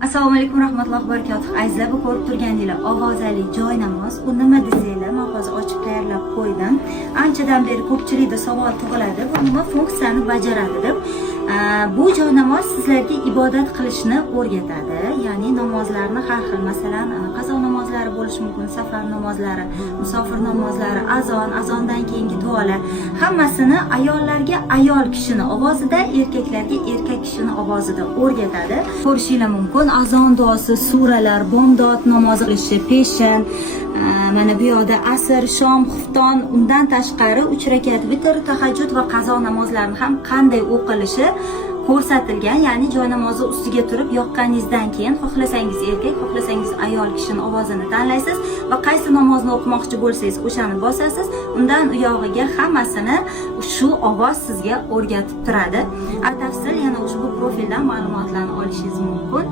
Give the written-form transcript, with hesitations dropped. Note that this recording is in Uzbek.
Assalomu alaykum rahmatullohi va barakatuh. Azizlar, bu ko'rib turganingiz ovozali joy namoz. U nima desanglar, men hozir ochib tayyorlab qo'ydim. Anchadan beri ko'pchilikda savol tug'iladi, bu nima funksiyani bajaradi deb. Bu joy namoz sizlarga ibodat qilishni o'rgatadi. Ya'ni namozlarni har xil, masalan, qazo namozlari bo'lishi mumkin, safar namozlari, musofir namozlari, azondan keyingi duolar, hammasini ayollarga ayol kishini ovozida, erkaklarga erkak kishini ovozida o'rgatadi. Ko'rishingiz mumkin. Azon duosi, suralar, bomdod namozi qilishi, peshan, mana bu yoqda asr, shom, xufton, undan tashqari 3 rakat vitr, tahajjud va qazo namozlarini ham qanday o'qilishi ko'rsatilgan. Ya'ni joy namozi ustiga turib yoqqaningizdan keyin xohlasangiz erkak, xohlasangiz ayol kishini ovozini tanlaysiz va qaysi namozni o'qimoqchi bo'lsangiz o'shani bosasiz. Undan u yog'iga hammasini shu ovoz sizga o'rgatib turadi. Batafsil yana ushbu profildan ma'lumotlarni olishingiz mumkin.